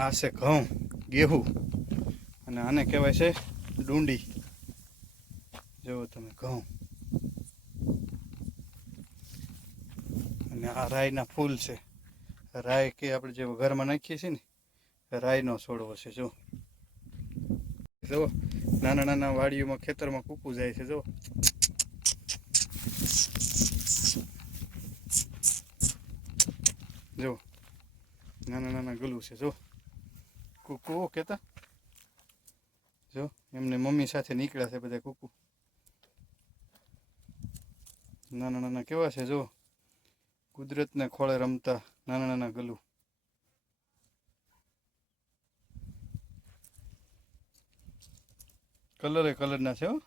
આ છે ઘઉં ગેહું અને આને કહેવાય છે ડુંડી. જુઓ તમે ઘઉં અને આ રાઈના ફૂલ છે. રાઈ કે આપણે જે ઘરમાં નાખીએ છીએ ને રાઈનો છોડવો છે. જો જુઓ નાના નાના વાડીઓમાં ખેતરમાં કૂકું જાય છે. જો જો નાના નાના ગલું છે. જો કૂકુ કહેતા જો એમને મમ્મી સાથે નીકળ્યા છે બધા કૂકુ. નાના નાના કેવા છે. જો કુદરતને ખોળે રમતા નાના નાના ગલું. કલરે કલરના છે. હો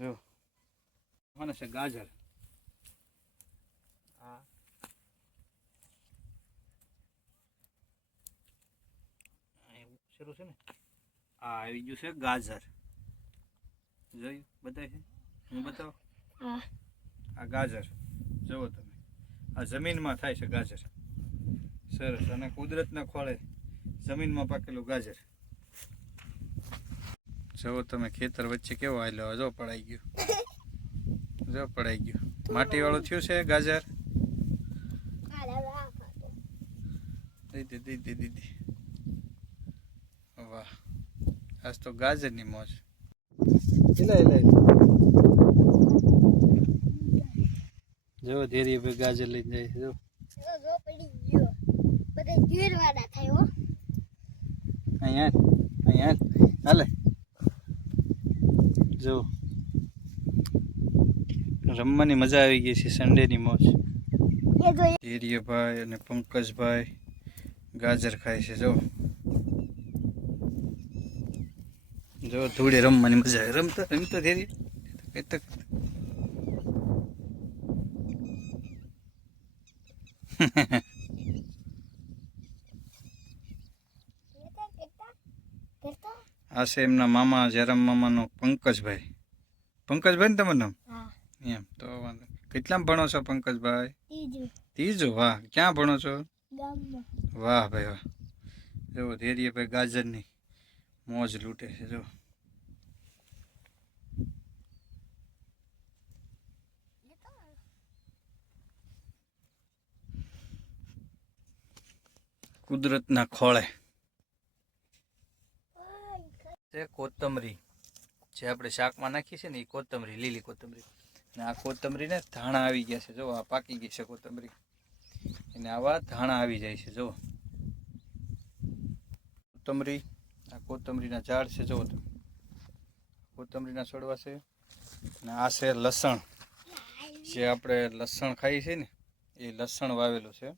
જો મને છે ગાજર. શરૂ છે ને આ આવી ગયું છે ગાજર. જોયું બતાય છે. હું બતાવો આ ગાજર. જુઓ તમે આ જમીનમાં થાય છે ગાજર. સરસ. અને કુદરતના ખોળે જમીનમાં પાકેલું ગાજર. જુઓ તમે ખેતર વચ્ચે કેવો આવેલો. જો પડાઈ ગયું. જો પડાઈ ગયું. માટી વાળું થયું છે ગાજર. દીદી દીદી દીદી વાહ આજ તો ગાજરની મોજ. જો ધીરે ભાઈ ગાજર લઈને જાય છે. જો અહીંયા અહીંયા હાલે. જો રમવાની મજા આવી ગઈ છે. સન્ડેની મોજ. ધીરેભાઈ અને પંકજભાઈ ગાજર ખાય છે. જો જો ધૂળે રમવાની મજા આવે. રમતો રમતો ધીરે કહેતા આ છે એમના મામા જયરામ મામાનો પંકજભાઈ. પંકજભાઈ ને તમારું નામ? એમ તો વાંધો. કેટલામાં ભણો છો પંકજભાઈ? ત્રીજું. વાહ. ક્યાં ભણો છો? વાહ ભાઈ વાહ. જો ધીરેભાઈ ગાજરની મોજ લૂંટે છે. જો કુદરતના ખોળે છે કોથમરી. જે આપણે શાકમાં નાખીએ છીએ ને એ કોથમરી, લીલી કોથમરી. અને આ કોથમરીને ધાણા આવી ગયા છે. જો આ પાકી ગઈ છે કોથમરી. એને આવા ધાણા આવી જાય છે. જો કોથમરી. આ કોથમરીના ઝાડ છે. જો તમે કોથમરીના છોડવા છે. અને આ છે લસણ. જે આપણે લસણ ખાઈએ છીએ ને એ લસણ વાવેલું છે.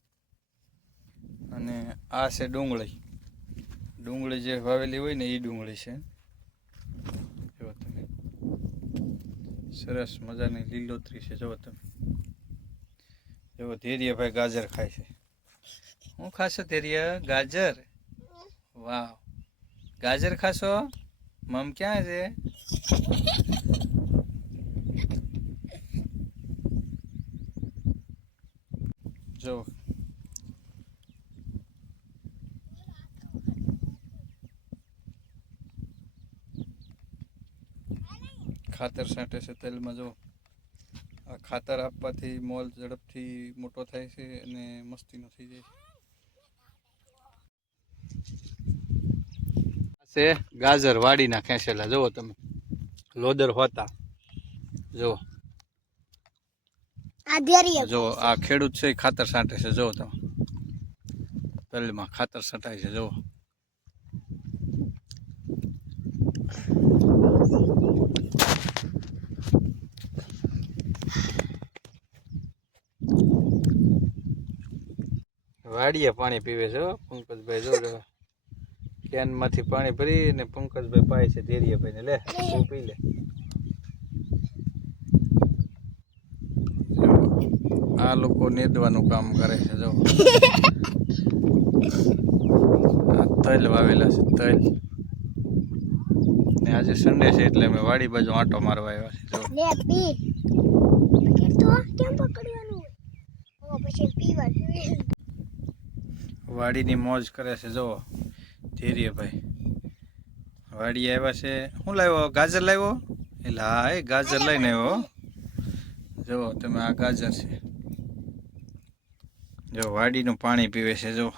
અને આ છે ડુંગળી. ડુંગળી જે વાવેલી હોય ને એ ડુંગળી છે. જો તમે સરસ મજાની લીલોતરી છે. જો તમે જો ધીરેભાઈ ગાજર ખાય છે. હું ખાશો ધીરિયા? ગાજર. વાહ. ગાજર ખાશો? મમ ક્યાં છે? જો ખાતર છાંટે છે તેલમાં. જો આ ખાતર આપવાથી મોલ ઝડપથી મોટો થાય છે અને મસ્તીનો થઈ જાય છે. ગાજર વાડીના ખેંચેલા. જુઓ તમે લોદર હોતા. જુઓ જો આ ખેડૂત છે ખાતર છાંટે છે. જુઓ તમે તલમાં ખાતર છટાય છે. જુઓ વાડીએ પાણી પીવે છે. પંકજભાઈ જો કેનમાંથી પાણી ભરી ને પંકજભાઈ પાય છે ધીરેભાઈ ને. લે તું પી લે. આ લોકો નેદવાનું કામ કરે છે. જો તલ વાવેલા છે. તલ ને આજે સન્ડે છે એટલે અમે વાડી બાજુ આંટો મારવા આવ્યા છે. વાડીની મોજ કરે છે જુઓ ધીરેભાઈ. વાડી આવ્યા છે. શું લાવ્યો? ગાજર લાવ્યો? એટલે હા એ ગાજર લઈને આવ્યો. જુઓ તમે આ ગાજર છે. જો વાડીનું પાણી પીવે છે. જો